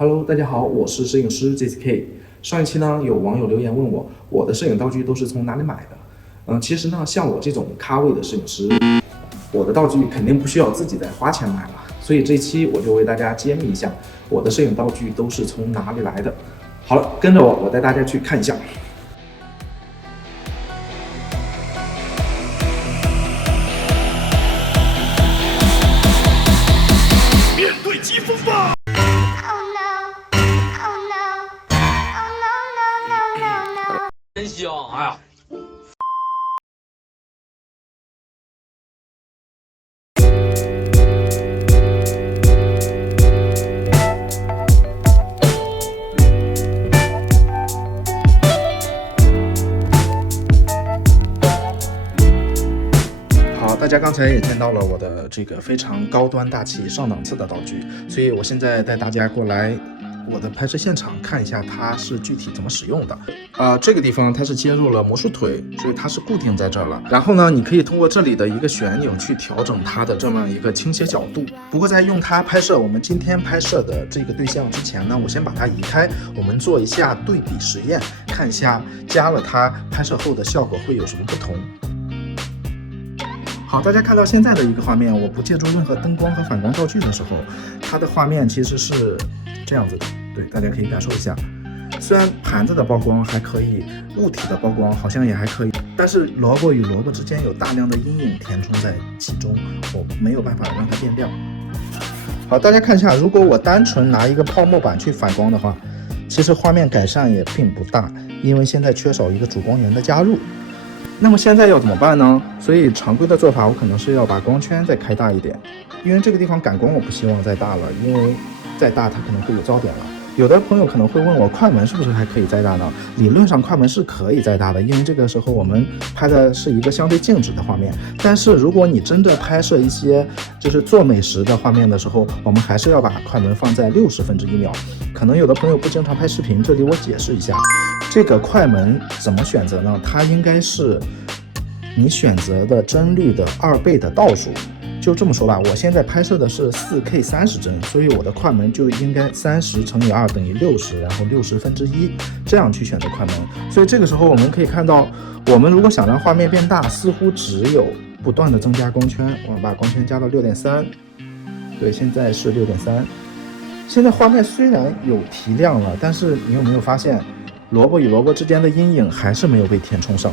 Hello， 大家好，我是摄影师 JCK。上一期呢，有网友留言问我的摄影道具都是从哪里买的？其实呢，像我这种咖位的摄影师，我的道具肯定不需要自己再花钱买了。所以这期我就为大家揭秘一下我的摄影道具都是从哪里来的。好了，跟着我带大家去看一下。面对疾风吧！真香！哎呀，好，大家刚才也见到了我的这个非常高端大气上档次的道具，所以我现在带大家过来我的拍摄现场看一下它是具体怎么使用的。这个地方它是接入了魔术腿，所以它是固定在这儿了。然后呢，你可以通过这里的一个旋钮去调整它的这么一个倾斜角度。不过在用它拍摄我们今天拍摄的这个对象之前呢，我先把它移开，我们做一下对比实验，看一下加了它拍摄后的效果会有什么不同。好，大家看到现在的一个画面，我不借助任何灯光和反光道具的时候，它的画面其实是这样子的。对，大家可以感受一下，虽然盘子的曝光还可以，物体的曝光好像也还可以，但是萝卜与萝卜之间有大量的阴影填充在其中，我没有办法让它变亮。好，大家看一下，如果我单纯拿一个泡沫板去反光的话，其实画面改善也并不大，因为现在缺少一个主光源的加入。那么现在要怎么办呢？所以常规的做法，我可能是要把光圈再开大一点，因为这个地方感光我不希望再大了，因为再大它可能会有噪点了。有的朋友可能会问我，快门是不是还可以再大呢？理论上快门是可以再大的，因为这个时候我们拍的是一个相对静止的画面。但是如果你真的拍摄一些就是做美食的画面的时候，我们还是要把快门放在1/60秒。可能有的朋友不经常拍视频，这里我解释一下，这个快门怎么选择呢？它应该是你选择的帧率的2倍的倒数。就这么说吧，我现在拍摄的是4K 30帧，所以我的快门就应该30乘以2等于60，然后1/60这样去选择快门。所以这个时候我们可以看到，我们如果想让画面变大，似乎只有不断的增加光圈。我们把光圈加到6.3，对，现在是6.3。现在画面虽然有提亮了，但是你有没有发现，萝卜与萝卜之间的阴影还是没有被填充上？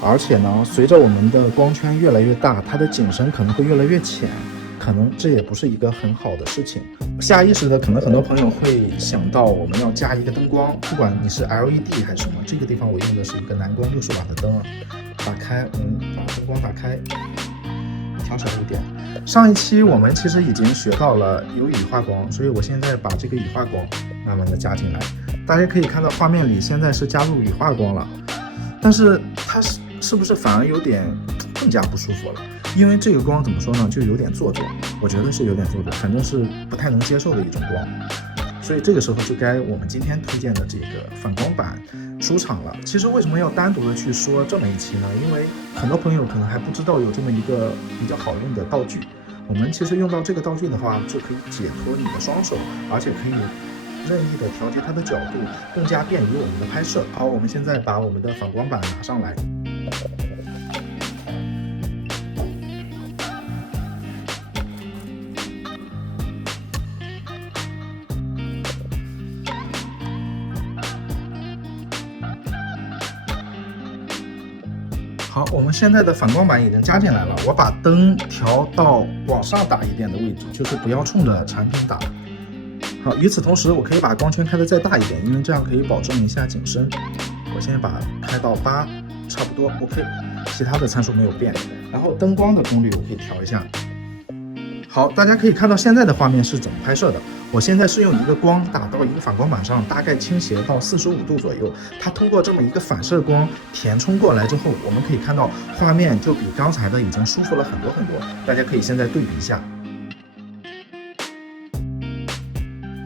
而且呢，随着我们的光圈越来越大，它的景深可能会越来越浅，可能这也不是一个很好的事情。下意识的，可能很多朋友会想到我们要加一个灯光，不管你是 LED 还是什么，这个地方我用的是一个蓝光60瓦的灯啊。打开，把灯光打开，调小一点。上一期我们其实已经学到了有乙化光，所以我现在把这个乙化光慢慢的加进来。大家可以看到画面里现在是加入乙化光了，但是它是不是反而有点更加不舒服了？因为这个光怎么说呢，就有点做作，我觉得是有点做作，反正是不太能接受的一种光。所以这个时候就该我们今天推荐的这个反光板出场了。其实为什么要单独的去说这么一期呢？因为很多朋友可能还不知道有这么一个比较好用的道具。我们其实用到这个道具的话，就可以解脱你的双手，而且可以任意的调节它的角度，更加便于我们的拍摄。好，我们现在把我们的反光板拿上来。好，我们现在的反光板已经加进来了，我把灯调到往上打一点的位置，就是不要冲着产品打。好，与此同时，我可以把光圈开得再大一点，因为这样可以保证一下景深。我先把开到8，差不多 OK， 其他的参数没有变。然后灯光的功率我可以调一下。好，大家可以看到现在的画面是怎么拍摄的。我现在是用一个光打到一个反光板上，大概倾斜到45度左右。它通过这么一个反射光填充过来之后，我们可以看到画面就比刚才的已经舒服了很多很多。大家可以现在对比一下。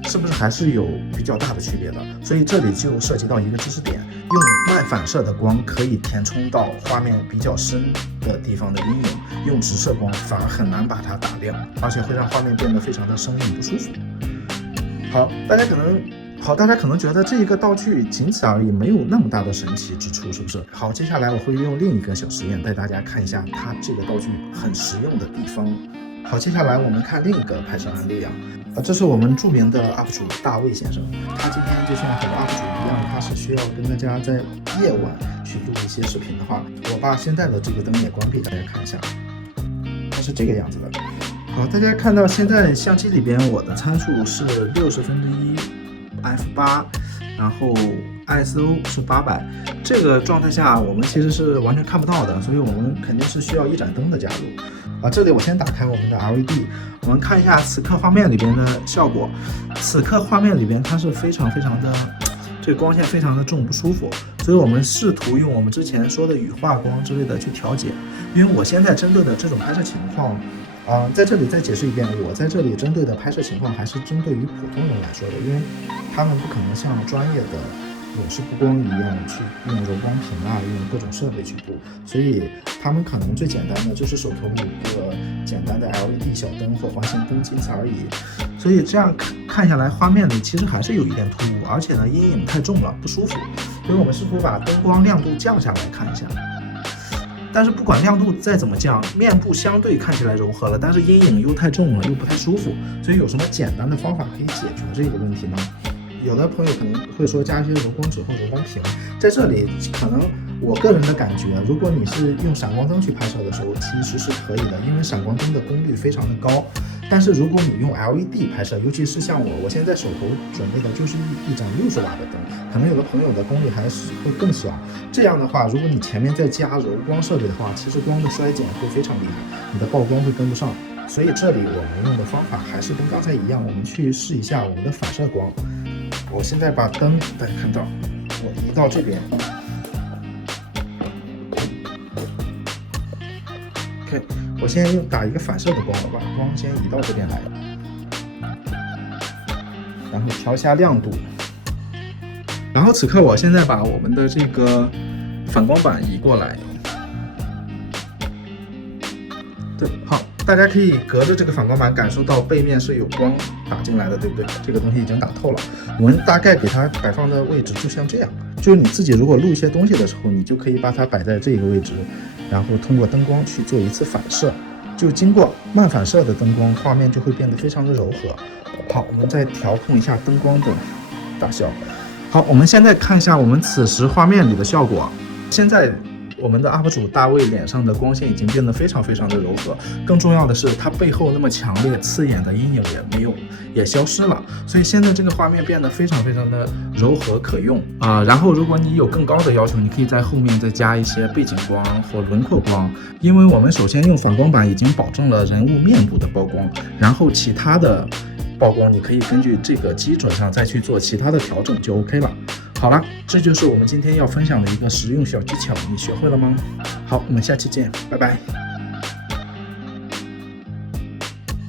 是不是还是有比较大的区别的？所以这里就涉及到一个知识点，用外反射的光可以填充到画面比较深的地方的阴影，用直射光反而很难把它打亮，而且会让画面变得非常的生硬不舒服。大家可能觉得这一个道具仅此而已，没有那么大的神奇之处，是不是？好，接下来我会用另一个小实验带大家看一下它这个道具很实用的地方。好，接下来我们看另一个拍摄案例啊，这是我们著名的 UP 主大卫先生，他今天就像很多 UP 主一样，他是需要跟大家在夜晚去录一些视频的话，我把现在的这个灯也关闭，大家看一下，它是这个样子的。好，大家看到现在相机里边我的参数是1/60 f8， 然后 ISO 是800，这个状态下我们其实是完全看不到的，所以我们肯定是需要一盏灯的加入。这里我先打开我们的 LED， 我们看一下此刻画面里边的效果。此刻画面里边它是非常的，这个光线非常的重，不舒服，所以我们试图用我们之前说的羽化光之类的去调节。因为我现在针对的这种拍摄情况，在这里再解释一遍，我在这里针对的拍摄情况还是针对于普通人来说的，因为他们不可能像专业的影视布光一样去用柔光屏啊，用各种设备去布，所以他们可能最简单的就是手头有一个简单的 LED 小灯或环形灯，仅此而已。所以这样看下来，画面里其实还是有一点突兀，而且呢阴影太重了，不舒服。所以我们试图把灯光亮度降下来看一下。但是不管亮度再怎么降，面部相对看起来柔和了，但是阴影又太重了，又不太舒服。所以有什么简单的方法可以解决这个问题呢？有的朋友可能会说加一些柔光纸或柔光屏，在这里可能我个人的感觉，如果你是用闪光灯去拍摄的时候，其实是可以的，因为闪光灯的功率非常的高。但是如果你用 LED 拍摄，尤其是像我现在手头准备的就是一盏60瓦的灯，可能有的朋友的功率还是会更小。这样的话，如果你前面再加柔光设备的话，其实光的衰减会非常厉害，你的曝光会跟不上。所以这里我们用的方法还是跟刚才一样，我们去试一下我们的反射光。我现在把灯大家看到，我移到这边 ，OK， 我先用打一个反射的光，我把光先移到这边来，然后调一下亮度，然后此刻我现在把我们的这个反光板移过来，对，好。大家可以隔着这个反光板感受到背面是有光打进来的，对不对？这个东西已经打透了。我们大概给它摆放的位置就像这样，就是你自己如果录一些东西的时候，你就可以把它摆在这个位置，然后通过灯光去做一次反射，就经过慢反射的灯光，画面就会变得非常的柔和。好，我们再调控一下灯光的大小。好，我们现在看一下我们此时画面里的效果。现在我们的 UP 主大卫脸上的光线已经变得非常的柔和，更重要的是他背后那么强烈刺眼的阴影也消失了，所以现在这个画面变得非常的柔和可用然后如果你有更高的要求，你可以在后面再加一些背景光或轮廓光，因为我们首先用反光板已经保证了人物面部的曝光，然后其他的曝光你可以根据这个基准上再去做其他的调整就 OK 了。好了，这就是我们今天要分享的一个实用小技巧，你学会了吗？好，我们下期见，拜拜。